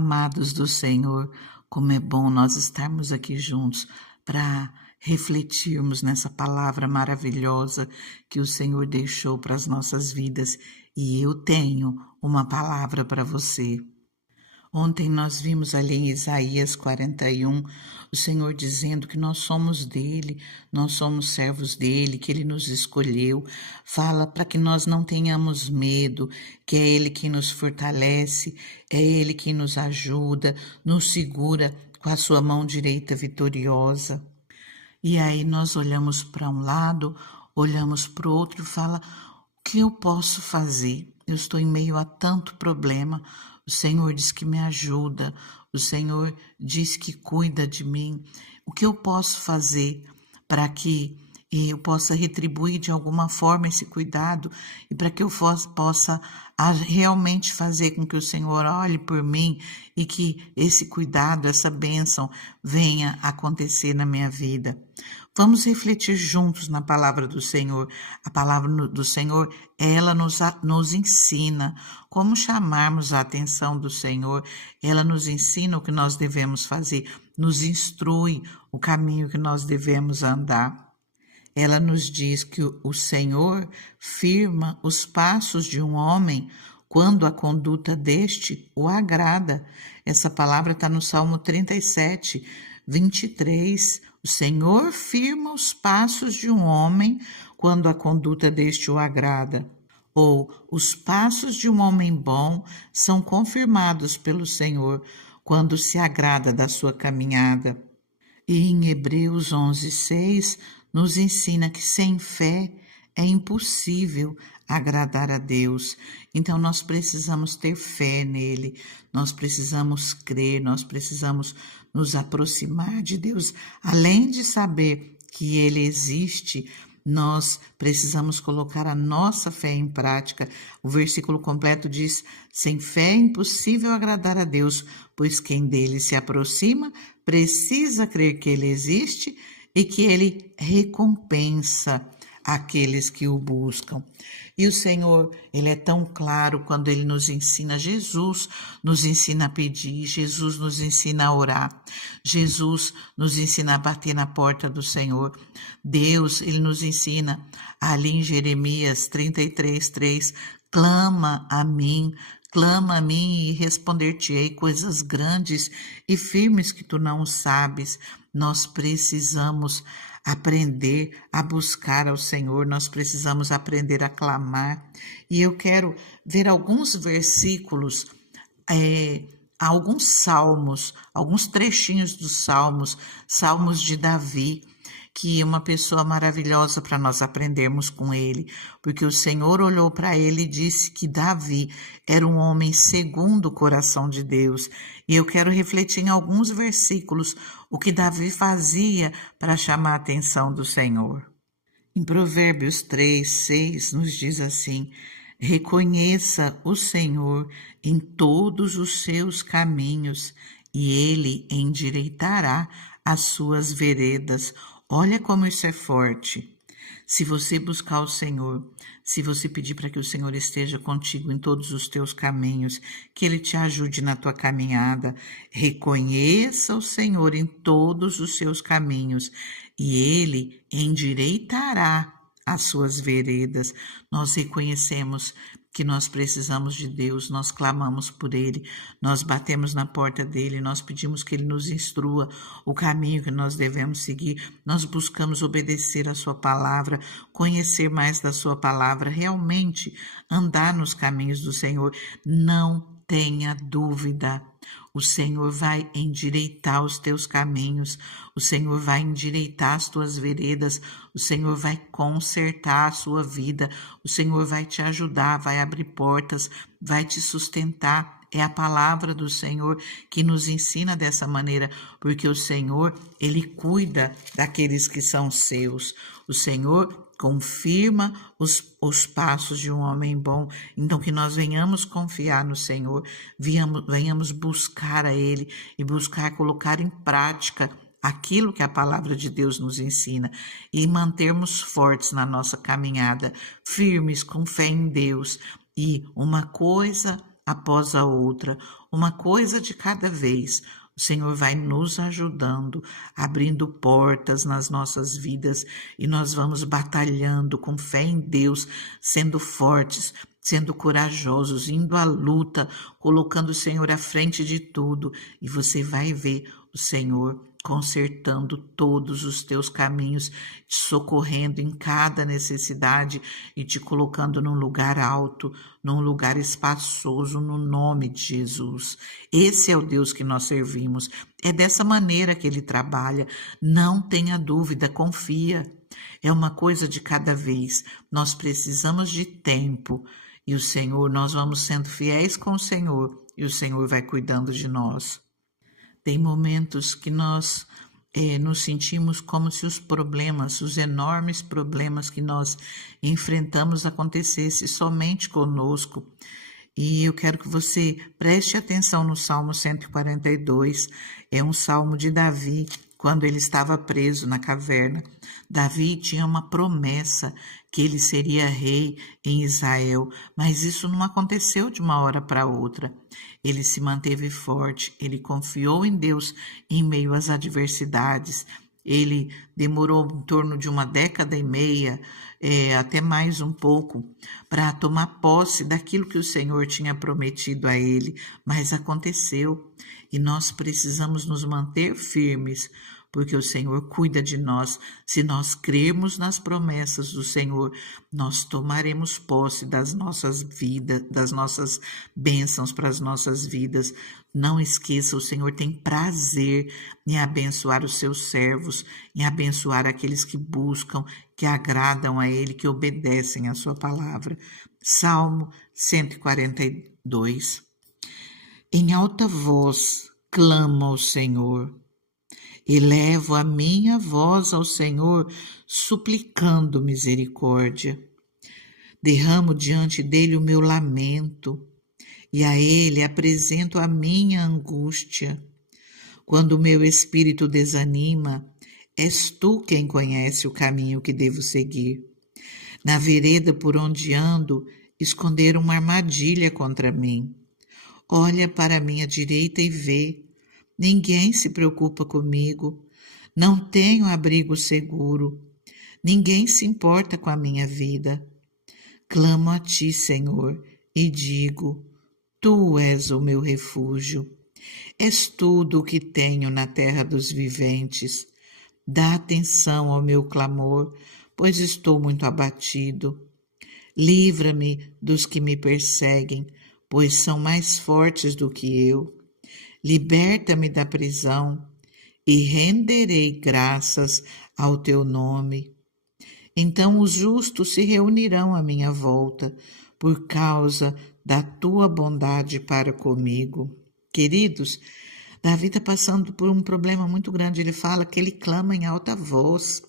Amados do Senhor, como é bom nós estarmos aqui juntos para refletirmos nessa palavra maravilhosa que o Senhor deixou para as nossas vidas. E eu tenho uma palavra para você. Ontem nós vimos ali em Isaías 41, o Senhor dizendo que nós somos dele, nós somos servos dele, que ele nos escolheu. Fala para que nós não tenhamos medo, que é ele quem nos fortalece, é ele quem nos ajuda, nos segura com a sua mão direita vitoriosa. E aí nós olhamos para um lado, olhamos para o outro e fala: o que eu posso fazer? Eu estou em meio a tanto problema. O Senhor diz que me ajuda, o Senhor diz que cuida de mim. O que eu posso fazer para que eu possa retribuir de alguma forma esse cuidado e para que eu possa realmente fazer com que o Senhor olhe por mim e que esse cuidado, essa bênção venha acontecer na minha vida? Vamos refletir juntos na palavra do Senhor. A palavra do Senhor, ela nos ensina como chamarmos a atenção do Senhor. Ela nos ensina o que nós devemos fazer, nos instrui o caminho que nós devemos andar. Ela nos diz que o Senhor firma os passos de um homem quando a conduta deste o agrada. Essa palavra está no Salmo 37, 23. O Senhor firma os passos de um homem quando a conduta deste o agrada. Ou, os passos de um homem bom são confirmados pelo Senhor quando se agrada da sua caminhada. E em Hebreus 11:6 nos ensina que sem fé é impossível agradar a Deus. Então nós precisamos ter fé nele, nós precisamos crer, nós precisamos nos aproximar de Deus. Além de saber que ele existe, nós precisamos colocar a nossa fé em prática. O versículo completo diz: sem fé é impossível agradar a Deus, pois quem dele se aproxima precisa crer que ele existe e que ele recompensa aqueles que o buscam. E o Senhor, ele é tão claro quando ele nos ensina. Jesus nos ensina a pedir, Jesus nos ensina a orar, Jesus nos ensina a bater na porta do Senhor. Deus, ele nos ensina ali em Jeremias 33:3, clama a mim e responder-te-ei coisas grandes e firmes que tu não sabes. Nós precisamos aprender a buscar ao Senhor, nós precisamos aprender a clamar. E eu quero ver alguns versículos, alguns salmos, alguns trechinhos dos salmos de Davi, que é uma pessoa maravilhosa para nós aprendermos com ele, porque o Senhor olhou para ele e disse que Davi era um homem segundo o coração de Deus. E eu quero refletir em alguns versículos o que Davi fazia para chamar a atenção do Senhor. Em Provérbios 3:6 nos diz assim: reconheça o Senhor em todos os seus caminhos e ele endireitará as suas veredas. Olha como isso é forte. Se você buscar o Senhor, se você pedir para que o Senhor esteja contigo em todos os teus caminhos, que ele te ajude na tua caminhada, reconheça o Senhor em todos os seus caminhos e ele endireitará as suas veredas. Nós reconhecemos que nós precisamos de Deus, nós clamamos por ele, nós batemos na porta dele, nós pedimos que ele nos instrua o caminho que nós devemos seguir, nós buscamos obedecer a sua palavra, conhecer mais da sua palavra, realmente andar nos caminhos do Senhor. Não tenha dúvida, o Senhor vai endireitar os teus caminhos, o Senhor vai endireitar as tuas veredas, o Senhor vai consertar a sua vida, o Senhor vai te ajudar, vai abrir portas, vai te sustentar. É a palavra do Senhor que nos ensina dessa maneira, porque o Senhor, ele cuida daqueles que são seus. O Senhor confirma os passos de um homem bom. Então, que nós venhamos confiar no Senhor, venhamos buscar a ele e buscar colocar em prática aquilo que a palavra de Deus nos ensina e mantermos fortes na nossa caminhada, firmes, com fé em Deus. E uma coisa após a outra, uma coisa de cada vez. O Senhor vai nos ajudando, abrindo portas nas nossas vidas e nós vamos batalhando com fé em Deus, sendo fortes, sendo corajosos, indo à luta, colocando o Senhor à frente de tudo, e você vai ver o Senhor consertando todos os teus caminhos, te socorrendo em cada necessidade e te colocando num lugar alto, num lugar espaçoso, no nome de Jesus. Esse é o Deus que nós servimos. É dessa maneira que ele trabalha. Não tenha dúvida, confia. É uma coisa de cada vez. Nós precisamos de tempo. E o Senhor, nós vamos sendo fiéis com o Senhor e o Senhor vai cuidando de nós. Tem momentos que nós nos sentimos como se os problemas, os enormes problemas que nós enfrentamos acontecessem somente conosco. E eu quero que você preste atenção no Salmo 142, é um salmo de Davi, quando ele estava preso na caverna. Davi tinha uma promessa que ele seria rei em Israel, mas isso não aconteceu de uma hora para outra. Ele se manteve forte, ele confiou em Deus em meio às adversidades. Ele demorou em torno de 1 década e meia, até mais um pouco, para tomar posse daquilo que o Senhor tinha prometido a ele, mas aconteceu e nós precisamos nos manter firmes, porque o Senhor cuida de nós. Se nós crermos nas promessas do Senhor, nós tomaremos posse das nossas vidas, das nossas bênçãos para as nossas vidas. Não esqueça, o Senhor tem prazer em abençoar os seus servos, em abençoar aqueles que buscam, que agradam a Ele, que obedecem à sua palavra. Salmo 142. Em alta voz clamo ao Senhor. Elevo a minha voz ao Senhor, suplicando misericórdia. Derramo diante dele o meu lamento, e a ele apresento a minha angústia. Quando o meu espírito desanima, és tu quem conhece o caminho que devo seguir. Na vereda por onde ando, esconderam uma armadilha contra mim. Olha para a minha direita e vê. Ninguém se preocupa comigo, não tenho abrigo seguro, ninguém se importa com a minha vida. Clamo a ti, Senhor, e digo, tu és o meu refúgio, és tudo o que tenho na terra dos viventes. Dá atenção ao meu clamor, pois estou muito abatido. Livra-me dos que me perseguem, pois são mais fortes do que eu. Liberta-me da prisão e renderei graças ao teu nome. Então os justos se reunirão à minha volta por causa da tua bondade para comigo. Queridos, Davi está passando por um problema muito grande. Ele fala que ele clama em alta voz,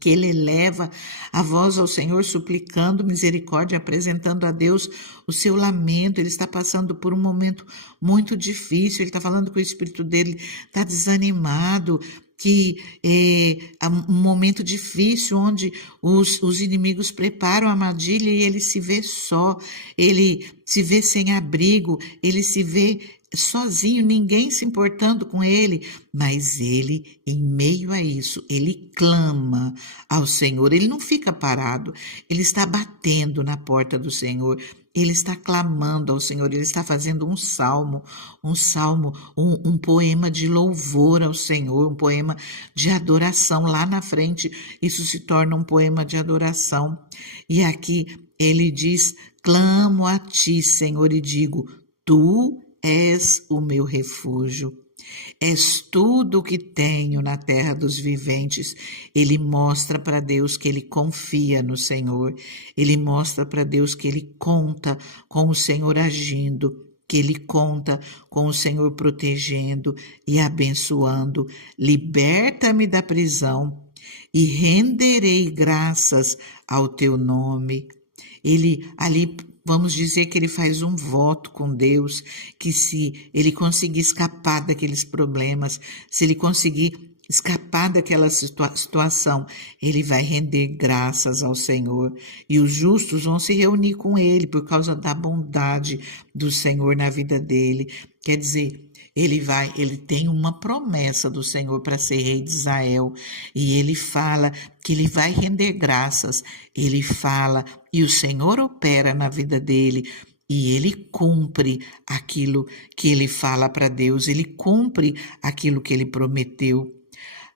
que ele eleva a voz ao Senhor suplicando misericórdia, apresentando a Deus o seu lamento. Ele está passando por um momento muito difícil, ele está falando que o espírito dele está desanimado, que é um momento difícil onde os inimigos preparam a armadilha e ele se vê só, ele se vê sem abrigo, ele se vê sozinho, ninguém se importando com ele, mas ele, em meio a isso, ele clama ao Senhor, ele não fica parado, ele está batendo na porta do Senhor, ele está clamando ao Senhor, ele está fazendo um salmo, um poema de louvor ao Senhor, um poema de adoração. Lá na frente, isso se torna um poema de adoração. E aqui ele diz, clamo a ti, Senhor, e digo, tu és o meu refúgio, és tudo o que tenho na terra dos viventes. Ele mostra para Deus que ele confia no Senhor, ele mostra para Deus que ele conta com o Senhor agindo, que ele conta com o Senhor protegendo e abençoando. Liberta-me da prisão e renderei graças ao teu nome. Ele ali, vamos dizer que ele faz um voto com Deus, que se ele conseguir escapar daqueles problemas, se ele conseguir escapar daquela situação, ele vai render graças ao Senhor. E os justos vão se reunir com ele por causa da bondade do Senhor na vida dele. Quer dizer, ele tem uma promessa do Senhor para ser rei de Israel. E ele fala que ele vai render graças. Ele fala, e o Senhor opera na vida dele. E ele cumpre aquilo que ele fala para Deus, ele cumpre aquilo que ele prometeu.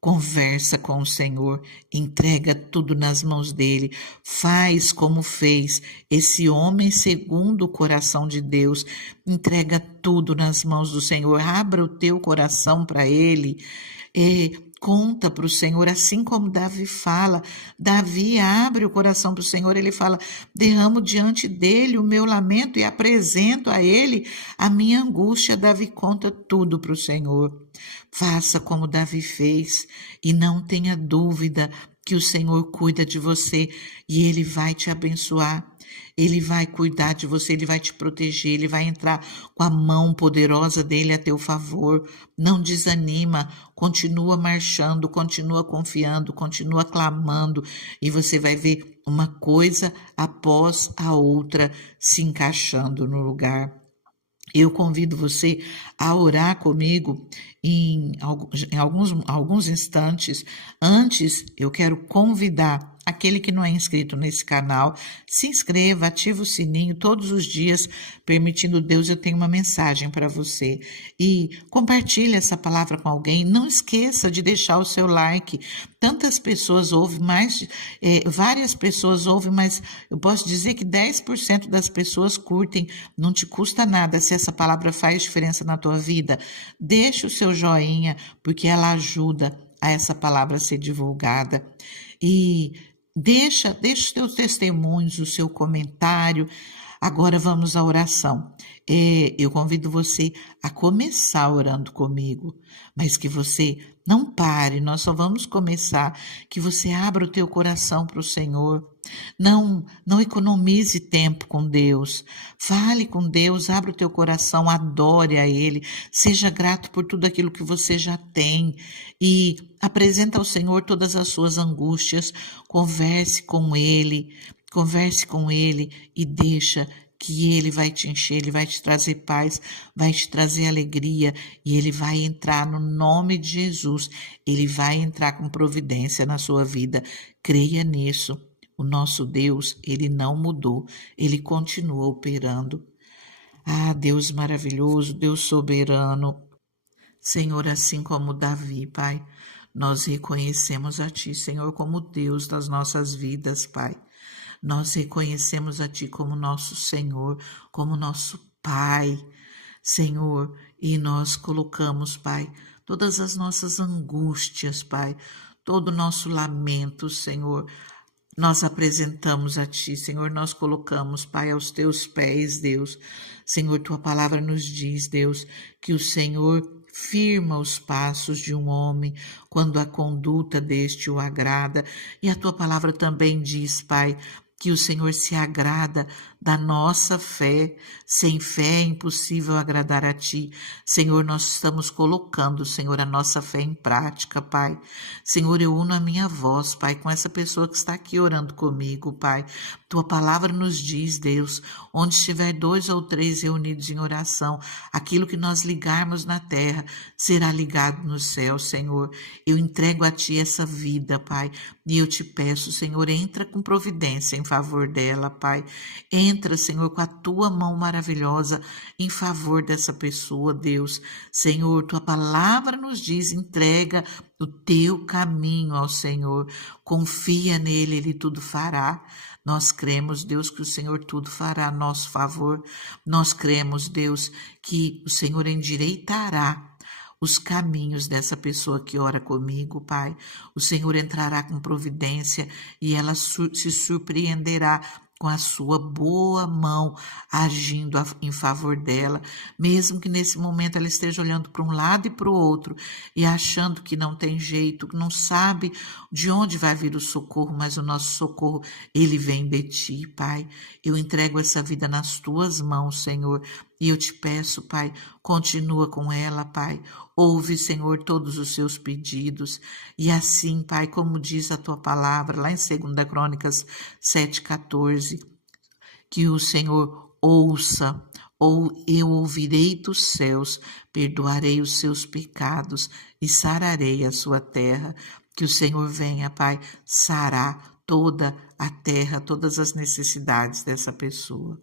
Conversa com o Senhor, entrega tudo nas mãos dele, faz como fez esse homem segundo o coração de Deus, entrega tudo nas mãos do Senhor, abra o teu coração para ele, conta para o Senhor, assim como Davi fala. Davi abre o coração para o Senhor, ele fala: derramo diante dele o meu lamento e apresento a ele a minha angústia. Davi conta tudo para o Senhor. Faça como Davi fez e não tenha dúvida que o Senhor cuida de você e ele vai te abençoar. Ele vai cuidar de você, ele vai te proteger, ele vai entrar com a mão poderosa dele a teu favor. Não desanima, continua marchando, continua confiando, continua clamando e você vai ver uma coisa após a outra se encaixando no lugar. Eu convido você a orar comigo em alguns instantes. Antes, eu quero convidar aquele que não é inscrito nesse canal, se inscreva, ativa o sininho todos os dias, permitindo Deus, eu tenho uma mensagem para você. E compartilhe essa palavra com alguém. Não esqueça de deixar o seu like. Tantas pessoas ouvem, várias pessoas ouvem, mas eu posso dizer que 10% das pessoas curtem. Não te custa nada. Se essa palavra faz diferença na tua vida, deixa o seu joinha, porque ela ajuda a essa palavra ser divulgada. E deixa os teus testemunhos, o seu comentário. Agora vamos à oração. Eu convido você a começar orando comigo, mas que você não pare, nós só vamos começar, que você abra o teu coração para o Senhor. Não economize tempo com Deus. Fale com Deus, abra o teu coração, adore a Ele, seja grato por tudo aquilo que você já tem e apresenta ao Senhor todas as suas angústias, converse com Ele e deixa que Ele vai te encher, Ele vai te trazer paz, vai te trazer alegria e Ele vai entrar no nome de Jesus, Ele vai entrar com providência na sua vida. Creia nisso. O nosso Deus, Ele não mudou, Ele continua operando. Ah, Deus maravilhoso, Deus soberano. Senhor, assim como Davi, Pai, nós reconhecemos a Ti, Senhor, como Deus das nossas vidas, Pai. Nós reconhecemos a Ti como nosso Senhor, como nosso Pai, Senhor, e nós colocamos, Pai, todas as nossas angústias, Pai, todo o nosso lamento, Senhor, nós apresentamos a Ti, Senhor, nós colocamos, Pai, aos Teus pés, Deus. Senhor, Tua palavra nos diz, Deus, que o Senhor firma os passos de um homem quando a conduta deste o agrada. E a Tua palavra também diz, Pai, que o Senhor se agrada da nossa fé. Sem fé é impossível agradar a Ti. Senhor, nós estamos colocando, Senhor, a nossa fé em prática, Pai. Senhor, eu uno a minha voz, Pai, com essa pessoa que está aqui orando comigo, Pai. Tua palavra nos diz, Deus, onde estiver 2 ou 3 reunidos em oração, aquilo que nós ligarmos na terra será ligado no céu, Senhor. Eu entrego a Ti essa vida, Pai, e eu te peço, Senhor, entra com providência em favor dela, Pai. Entra, Senhor, com a Tua mão maravilhosa em favor dessa pessoa, Deus. Senhor, Tua palavra nos diz, entrega o Teu caminho ao Senhor. Confia nele, Ele tudo fará. Nós cremos, Deus, que o Senhor tudo fará a nosso favor. Nós cremos, Deus, que o Senhor endireitará os caminhos dessa pessoa que ora comigo, Pai. O Senhor entrará com providência e ela se surpreenderá com a sua boa mão agindo em favor dela, mesmo que nesse momento ela esteja olhando para um lado e para o outro e achando que não tem jeito, que não sabe de onde vai vir o socorro, mas o nosso socorro, ele vem de Ti, Pai. Eu entrego essa vida nas Tuas mãos, Senhor, E eu te peço, Pai, continua com ela, Pai. Ouve, Senhor, todos os seus pedidos. E assim, Pai, como diz a tua palavra, lá em 2 Crônicas 7,14, que o Senhor ouça, ou eu ouvirei dos céus, perdoarei os seus pecados e sararei a sua terra. Que o Senhor venha, Pai, sarar toda a terra, todas as necessidades dessa pessoa.